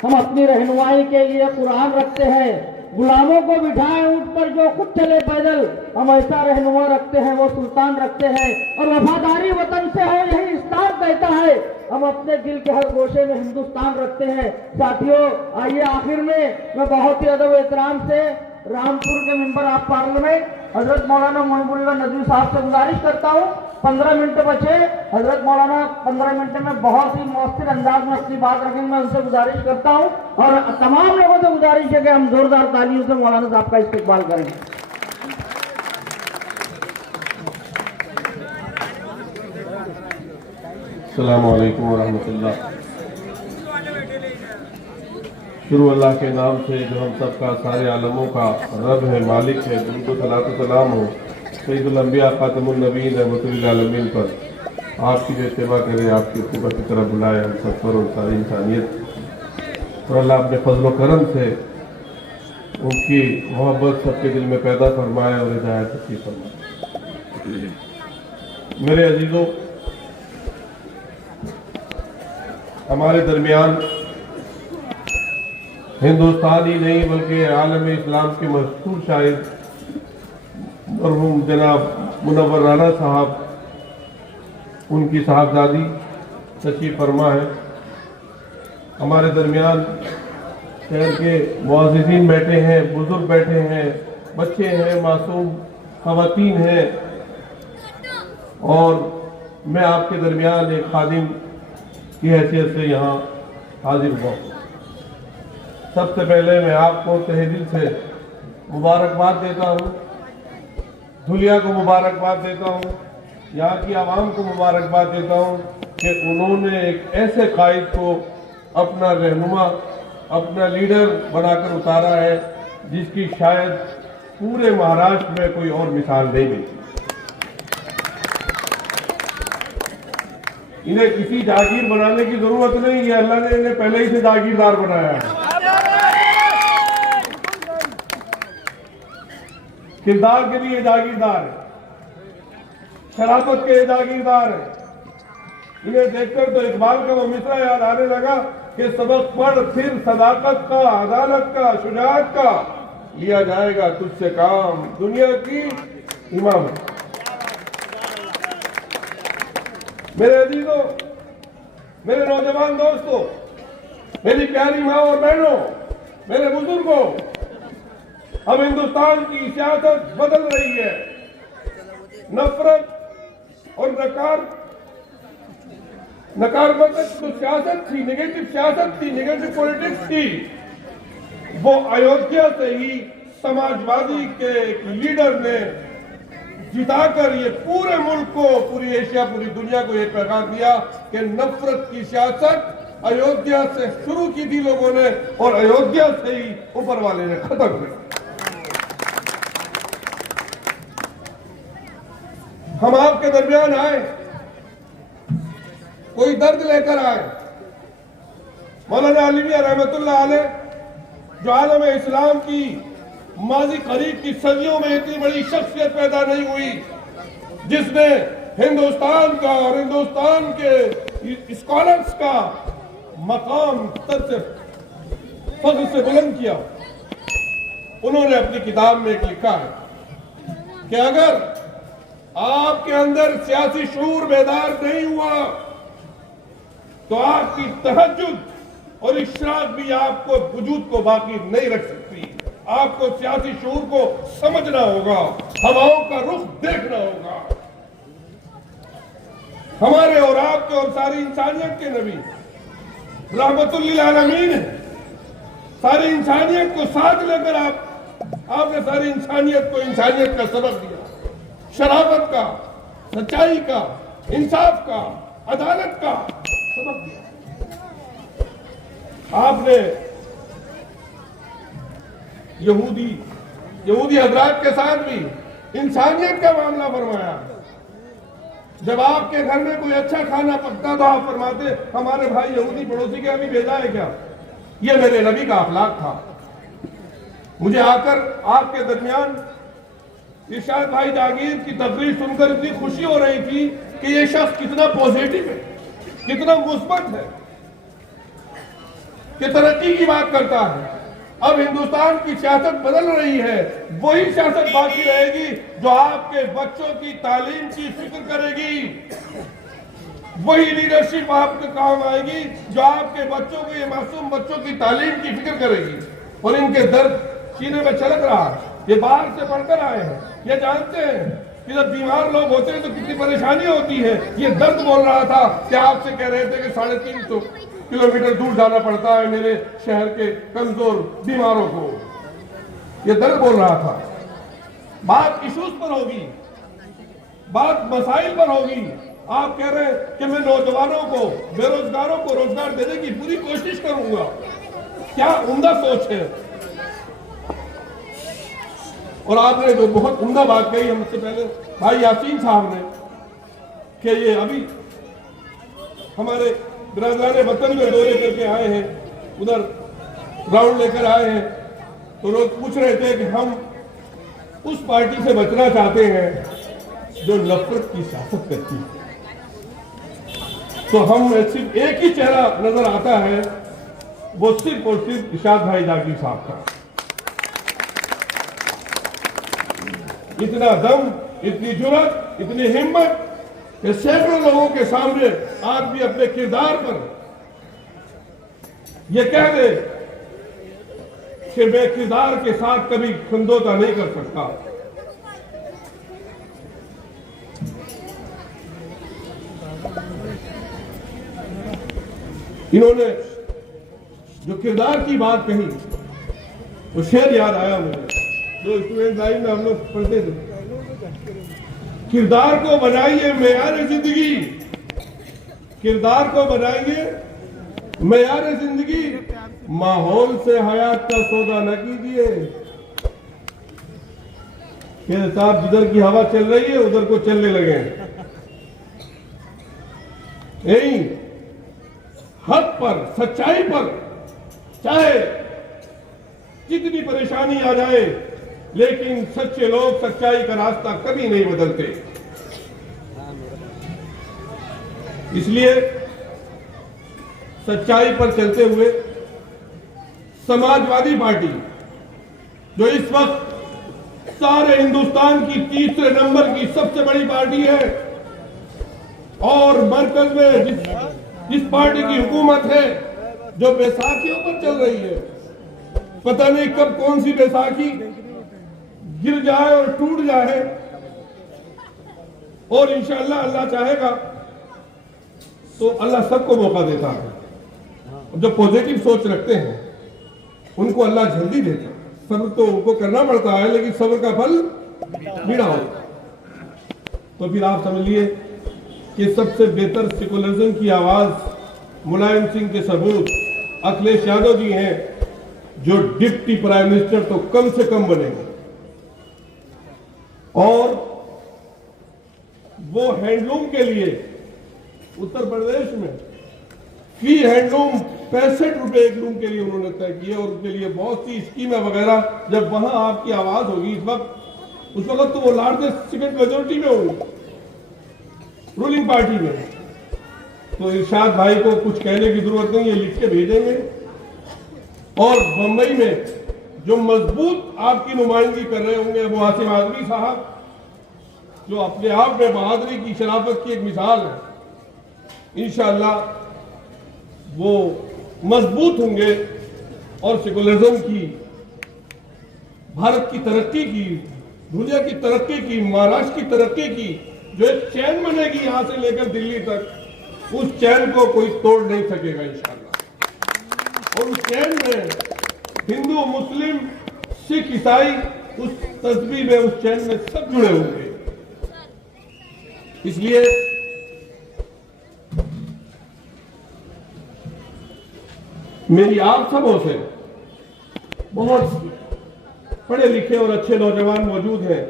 हम अपनी रहनुमाई के लिए कुरान रखते हैं, गुलामों को बिठाए ऊँट पर जो खुद चले पैदल, हम ऐसा रहनुमा रखते हैं, वो सुल्तान रखते हैं। और वफादारी वतन से हो यही इस्लाम कहता है। हम अपने दिल के हर गोशे में हिंदुस्तान रखते हैं। साथियों, आइए आखिर में मैं बहुत ही अदब एहतराम से रामपुर के मेंबर ऑफ पार्लियामेंट हजरत मौलाना मोहिबुल्लाह नदवी साहब से गुजारिश करता हूँ, 15 मिनट बचे। हजरत मौलाना 15 मिनट में बहुत ही मौसर अंदाज में अपनी बात रखेंगे। मैं उनसे गुजारिश करता हूँ और तमाम लोगों से गुजारिश है कि हम जोरदार तालियों से मौलाना साहब का इस्तेकबाल करें। अस्सलामु अलैकुम वरहमतुल्लाह। शुरू अल्लाह के नाम से जो हम सब का सारे आलमों का रब है, मालिक है। दुरूद सलातो सलाम हो सैयदुल अंबिया खातमुन नबीय्यीन रहमतुल आलमीन पर। आपकी जो सेवा करे, आपकी हुकूमत की तरफ बुलाए हम सब पर और सारी इंसानियत। और अल्लाह अपने फजल करम से उनकी मोहब्बत सबके दिल में पैदा फरमाए और हिदायत नसीब फरमाए। मेरे अजीजों, हमारे दरमियान हिंदुस्तान ही नहीं बल्कि आलम इस्लाम के मशहूर शायर मरहूम जनाब मुनव्वर राना साहब, उनकी साहबजादी तशरीफ फरमा है। हमारे दरमियान शहर के मुअज़्ज़िज़ीन बैठे हैं, बुजुर्ग बैठे हैं, बच्चे हैं, मासूम ख़वातीन हैं। और मैं आपके दरमियान एक खादिम की हैसियत से यहाँ हाजिर हुआ। सबसे पहले मैं आपको तहे दिल से मुबारकबाद देता हूँ, धुलिया को मुबारकबाद देता हूँ, यहाँ की आवाम को मुबारकबाद देता हूँ कि उन्होंने एक ऐसे कायद को अपना रहनुमा, अपना लीडर बनाकर उतारा है जिसकी शायद पूरे महाराष्ट्र में कोई और मिसाल नहीं मिलती। इन्हें किसी जागीर बनाने की जरूरत नहीं है, अल्लाह ने इन्हें पहले ही से जागीरदार बनाया है। किरदार के लिए जागीरदार है, शराफत के जागीरदार है। इन्हें देखकर तो इकबाल का वो मिसरा याद आने लगा कि सबक पढ़ फिर सदाकत का, अदालत का, शुजाअत का, लिया जाएगा तुझसे काम दुनिया की इमामत। मेरे अजीजों, मेरे नौजवान दोस्तों, मेरी प्यारी माँ और बहनों, मेरे बुजुर्गों, अब हिंदुस्तान की सियासत बदल रही है। नफरत और नकारात्मक जो सियासत थी, नेगेटिव सियासत थी, नेगेटिव पॉलिटिक्स थी, वो अयोध्या से ही समाजवादी के एक लीडर ने जिताकर ये पूरे मुल्क को, पूरी एशिया, पूरी दुनिया को ये पैगाम दिया कि नफरत की सियासत अयोध्या से शुरू की थी लोगों ने और अयोध्या से ही ऊपर वाले ने खत्म की। हम आपके दरमियान आए, कोई दर्द लेकर आए। मौलाना अली मियां रहमतुल्लाह अलैह, जो आलम इस्लाम की माजी करीब की सदियों में इतनी बड़ी शख्सियत पैदा नहीं हुई, जिसने हिंदुस्तान का और हिंदुस्तान के स्कॉलर्स का मकाम सर से फख्र से बुलंद किया। उन्होंने अपनी किताब में एक लिखा है कि अगर आपके अंदर सियासी शऊर बेदार नहीं हुआ तो आपकी तहज्जुद और इशराक भी आपको वजूद को बाकी नहीं रख सकती। आपको सियासी शऊर को समझना होगा, हवाओं का रुख देखना होगा। हमारे और आपके और सारी इंसानियत के नबी रहमतुल लिल आलमीन है। सारी इंसानियत को साथ लेकर आपने सारी इंसानियत को इंसानियत का सबक दिया, शराफत का, सच्चाई का, इंसाफ का, अदालत का सबक दिया। आपने यहूदी हजरात के साथ भी इंसानियत का मामला फरमाया। जब आपके घर में कोई अच्छा खाना पकता तो आप फरमाते हमारे भाई यहूदी पड़ोसी के अभी भेजा है क्या? ये मेरे नबी का अखलाक था। मुझे आकर आपके दरमियान इरशाद भाई जागीर की तकरीर सुनकर इतनी खुशी हो रही थी कि ये शख्स कितना पॉजिटिव है, कितना मुस्बत है। कि तरक्की की बात करता है। अब हिंदुस्तान की सियासत बदल रही है, वही सियासत बाकी रहेगी जो आपके बच्चों की तालीम की फिक्र करेगी। वही लीडरशिप आपके काम आएगी जो आपके बच्चों को, ये मासूम बच्चों की तालीम की फिक्र करेगी। और इनके दर्द सीने में छलक रहा है, ये बाहर से पढ़कर आए हैं, ये जानते हैं कि जब बीमार लोग होते हैं तो कितनी परेशानी होती है। ये दर्द बोल रहा था कि आपसे कह रहे थे कि 350 किलोमीटर दूर जाना पड़ता है मेरे शहर के कमजोर बीमारों को, ये दर्द बोल रहा था। बात इशूज पर होगी, बात मसाइल पर होगी। आप कह रहे हैं कि मैं नौजवानों को, बेरोजगारों को रोजगार देने की पूरी कोशिश करूंगा। क्या उम्दा सोच है। और आपने जो बहुत उम्दा बात कही हमसे पहले भाई यासीन साहब ने, कि ये अभी हमारे बिरादरान वतन में दौरे करके आए हैं, उधर राउंड लेकर आए हैं, तो लोग पूछ रहे थे कि हम उस पार्टी से बचना चाहते हैं जो नफरत की सियासत करती है। तो हम सिर्फ एक ही चेहरा नजर आता है, वो सिर्फ और सिर्फ इरशाद भाई जागीर साहब का। इतना दम, इतनी जुर्रत, इतनी हिम्मत कि सैकड़ों लोगों के सामने आदमी अपने किरदार पर यह कह दे कि मैं किरदार के साथ कभी समझौता नहीं कर सकता। इन्होंने जो किरदार की बात कही, वो शेर याद आया मुझे, जो स्टूडेंट लाइन में हम लोग पढ़ते थे। किरदार को बनाइए मेयार जिंदगी, किरदार को बनाइए मेयार जिंदगी, माहौल से हयात का सौदा न कीजिए। साहब जिधर की हवा चल रही है उधर को चलने लगे। यही हक पर, सच्चाई पर, चाहे कितनी परेशानी आ जाए, लेकिन सच्चे लोग सच्चाई का रास्ता कभी नहीं बदलते। इसलिए सच्चाई पर चलते हुए समाजवादी पार्टी, जो इस वक्त सारे हिंदुस्तान की तीसरे नंबर की सबसे बड़ी पार्टी है, और मरकज में जिस पार्टी की हुकूमत है, जो बैसाखियों पर चल रही है, पता नहीं कब कौन सी बैसाखी गिर जाए और टूट जाए, और इंशाअल्लाह अल्लाह चाहेगा तो अल्लाह सबको मौका देता है। जो पॉजिटिव सोच रखते हैं उनको अल्लाह जल्दी देता है। सब्र तो उनको करना पड़ता है, लेकिन सब्र का फल मीठा होता है। तो फिर आप समझिए कि सबसे बेहतर सेकुलरिज्म की आवाज मुलायम सिंह के सबूत अखिलेश यादव जी हैं, जो डिप्टी प्राइम मिनिस्टर तो कम से कम बनेंगे। और वो हैंडलूम के लिए उत्तर प्रदेश में फी हैंडलूम 65 रुपए एक लूम के लिए उन्होंने तय किए, और उनके लिए बहुत सी स्कीमें वगैरह। जब वहां आपकी आवाज होगी उस वक्त तो वो लार्जेस्ट सीट मेजोरिटी में होंगे रूलिंग पार्टी में। तो इरशाद भाई को कुछ कहने की जरूरत नहीं है, लिख के भेजेंगे। और बंबई में जो मजबूत आपकी नुमाइंदगी कर रहे होंगे वो आसिम आजमी साहब, जो अपने आप में बहादुरी की, शराफत की एक मिसाल है, इंशाअल्लाह वो मजबूत होंगे और सेकुलरिज्म की, भारत की तरक्की की, दुनिया की तरक्की की, महाराष्ट्र की तरक्की की जो एक चैन बनेगी यहां से लेकर दिल्ली तक, उस चैन को कोई तोड़ नहीं सकेगा इंशाअल्लाह। और उस चैन में हिंदू, मुस्लिम, सिख, ईसाई उस तस्वीर में, उस चैन में सब जुड़े होंगे। इसलिए मेरी आप सबों से, बहुत पढ़े लिखे और अच्छे नौजवान मौजूद हैं,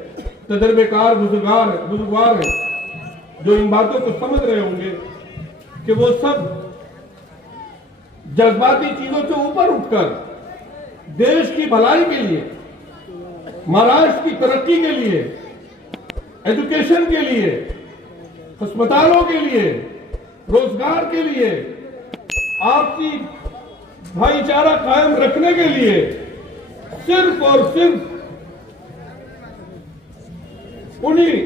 तजर्बेकार बुजुर्गवार हैं, जो इन बातों को समझ रहे होंगे कि वो सब जज्बाती चीजों से ऊपर उठकर देश की भलाई के लिए, महाराष्ट्र की तरक्की के लिए, एजुकेशन के लिए, अस्पतालों के लिए, रोजगार के लिए, आपसी भाईचारा कायम रखने के लिए सिर्फ और सिर्फ उन्हीं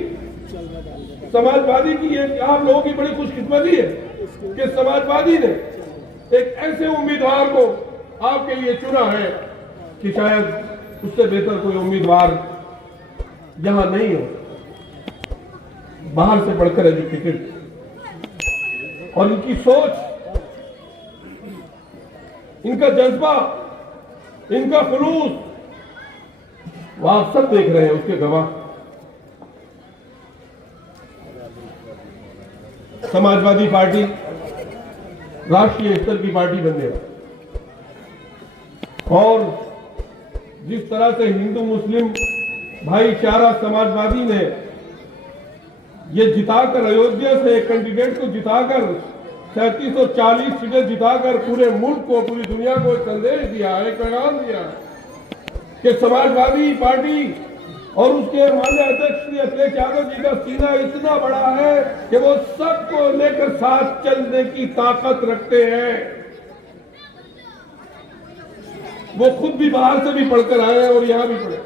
समाजवादी की एक आप लोगों की बड़ी खुशकिस्मती है कि समाजवादी ने एक ऐसे उम्मीदवार को आपके लिए चुना है कि शायद उससे बेहतर कोई उम्मीदवार यहां नहीं हो, बाहर से पढ़कर एजुकेटेड, और इनकी सोच, इनका जज्बा, इनका खुलूस, वो आप सब देख रहे हैं, उसके गवाह। समाजवादी पार्टी राष्ट्रीय स्तर की पार्टी बन गया और जिस तरह से हिंदू मुस्लिम भाईचारा समाजवादी ने ये जिताकर, अयोध्या से एक कैंडिडेट को जिताकर 3740 सीटें जिताकर पूरे मुल्क को, पूरी दुनिया को एक संदेश दिया, एक पैगाम दिया कि समाजवादी पार्टी और उसके माननीय अध्यक्ष श्री अखिलेश यादव जी का सीना इतना बड़ा है कि वो सबको लेकर साथ चलने की ताकत रखते हैं। वो खुद भी बाहर से भी पढ़कर आए हैं और यहां भी पढ़े।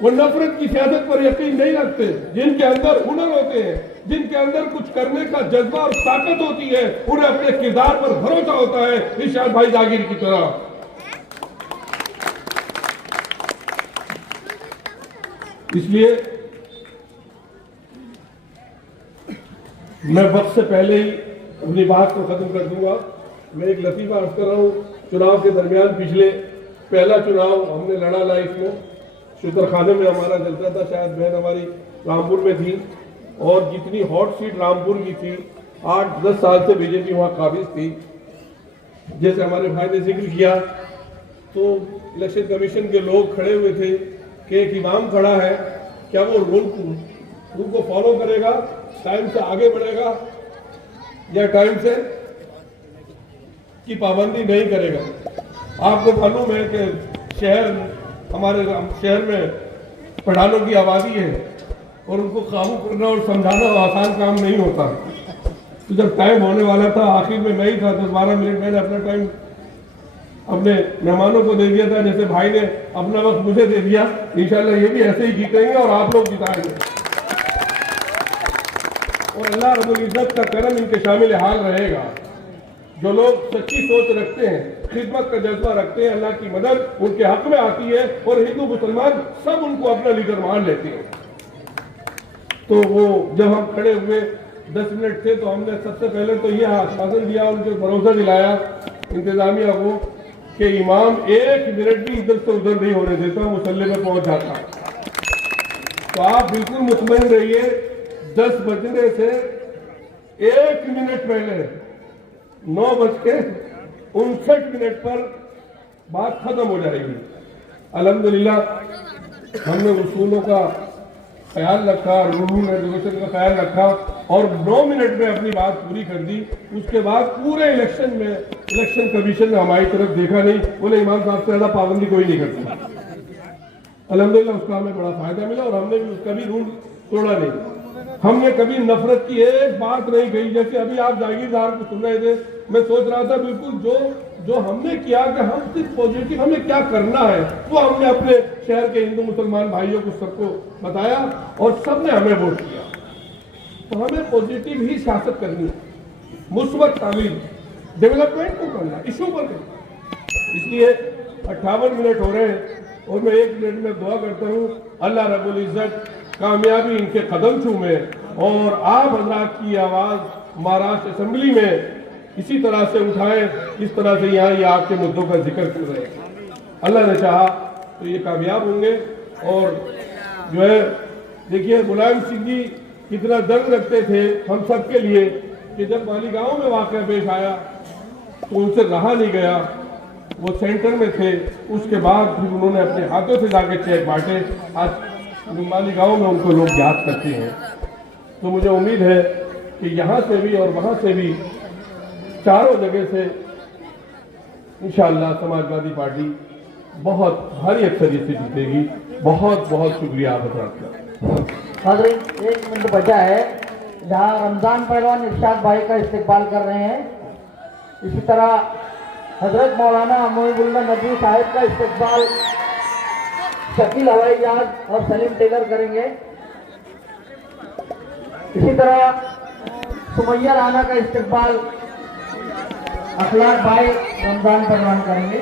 वो नफरत की सियासत पर यकीन नहीं रखते। जिनके अंदर हुनर होते हैं, जिनके अंदर कुछ करने का जज्बा और ताकत होती है, उन्हें अपने किरदार पर भरोसा होता है, इरशाद भाई जागीर की तरह। इसलिए मैं वक्त से पहले ही अपनी बात को खत्म कर दूंगा। मैं एक लतीफा अर्ज कर रहा हूं। चुनाव के दरमियान पिछले पहला चुनाव हमने लड़ा लाइफ में, शुतरखाने में हमारा चलता था, शायद बहन हमारी रामपुर में थी, और जितनी हॉट सीट रामपुर की थी 8-10 साल से बीजेपी वहां काबिज थी। जैसे हमारे भाई ने जिक्र किया तो इलेक्शन कमीशन के लोग खड़े हुए थे कि एक इमाम खड़ा है, क्या वो रूल को फॉलो करेगा, टाइम से आगे बढ़ेगा या टाइम से की पाबंदी नहीं करेगा। आपको मालूम है कि हमारे शहर में पठानों की आबादी है और उनको काबू करना और समझाना आसान काम नहीं होता। तो जब टाइम होने वाला था, आखिर में मैं ही था, 10-12 मिनट मैंने अपना टाइम अपने मेहमानों को दे दिया था, जैसे भाई ने अपना वक्त मुझे दे दिया। इंशाल्लाह ये भी ऐसे ही जीतेंगे और आप लोग जिताएंगे, और अल्लाह रब्बुल इज्जत का करम इनके शामिल हाल रहेगा। जो लोग सच्ची सोच रखते हैं, खिदमत का जज्बा रखते हैं, अल्लाह की मदद उनके हक में आती है और हिंदू मुसलमान सब उनको अपना लीडर मान लेते हैं। तो वो जब हम खड़े हुए 10 मिनट थे तो हमने सबसे पहले तो यह आश्वासन दिया, उनको भरोसा दिलाया इंतजामिया को कि इमाम 1 मिनट भी इधर से उधर नहीं होने देता, मुसल्ले में पहुंच जाता। तो आप बिल्कुल मुतमईन रहिए, 10 बजने से 1 मिनट पहले 9:59 पर बात खत्म हो जाएगी। अल्हम्दुलिल्लाह हमने उसूलों का ख्याल रखा, रूल रेगुलेशन का ख्याल रखा और 9 मिनट में अपनी बात पूरी कर दी। उसके बाद पूरे इलेक्शन में इलेक्शन कमीशन ने हमारी तरफ देखा नहीं, बोले इमाम साहब से ज्यादा पाबंदी कोई नहीं करता। अल्हम्दुलिल्लाह उसका हमें बड़ा फायदा मिला और हमने भी उसका भी रूल तोड़ा नहीं। हमने कभी नफरत की एक बात नहीं कही। जैसे अभी आप जागीरदार को सुन रहे थे, मैं सोच रहा था बिल्कुल जो हमने किया कि हम सिर्फ पॉजिटिव हमें क्या करना है वो हमने अपने शहर के हिंदू मुसलमान भाइयों को सबको बताया और सबने हमें वोट किया। तो हमें पॉजिटिव ही सियासत करनी है, मुस्बत तामील, डेवलपमेंट को करना, इशू पर करना। इसलिए 58 मिनट हो रहे हैं और मैं 1 मिनट में दुआ करता हूँ अल्लाह रब्बुल इज्जत कामयाबी इनके कदम चूमे और आप हजरात की आवाज महाराष्ट्र असेंबली में इसी तरह से उठाएं, इस तरह से यहाँ ये आपके मुद्दों का जिक्र कर रहे हैं। अल्लाह ने चाहा तो ये कामयाब होंगे। और जो है देखिए मुलायम सिंह जी कितना दर्द रखते थे हम सब के लिए कि जब मालीगांव में वाकया पेश आया तो उनसे रहा नहीं गया, वो सेंटर में थे, उसके बाद फिर उन्होंने अपने हाथों से जाके चेक बांटे। आज मालीगांव में उनको लोग याद करते हैं। तो मुझे उम्मीद है कि यहाँ से भी और वहाँ से भी चारों जगह से इंशाअल्लाह समाजवादी पार्टी बहुत भारी अक्सरियत से जीतेगी। बहुत बहुत शुक्रिया आप का। हाज़रीन 1 मिनट बचा है, जहाँ रमजान पहलवान इरशाद भाई का इस्तेकबाल कर रहे हैं। इसी तरह हजरत मौलाना मोहिबुल्लाह नदवी साहिब का इस्तकबाल शकील हवाई जहाज और सलीम टेगर करेंगे। इसी तरह सुमैया राना का इस्तकबाल अखलाक भाई रमजान पहलवान करेंगे।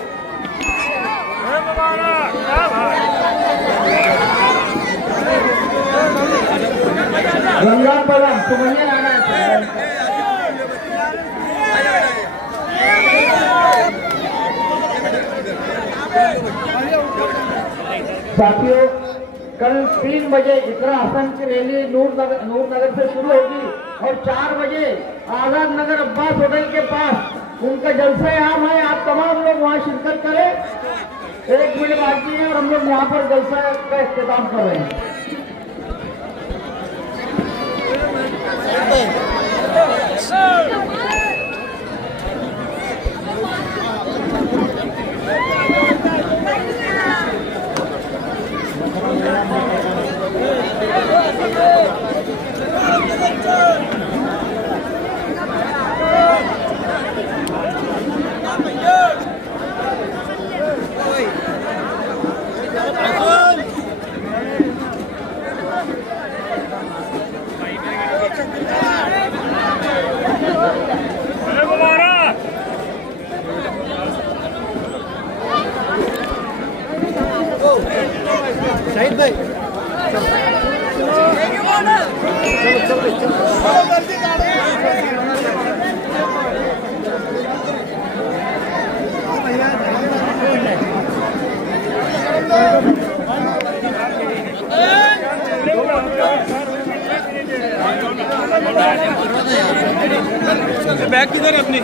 रमजान पहलवान सुमैया राना साथियों, कल 3 बजे इकरा हसन की रैली नूर नगर से शुरू होगी और 4 बजे आजाद नगर अब्बास होटल के पास उनका जलसा आम है। आप तमाम लोग वहां शिरकत करें। 1 मिनट बाकी है और हम लोग यहाँ पर जलसा का इख्तिताम कर रहे हैं। शाहिद भाई बैग किधर है अपनी?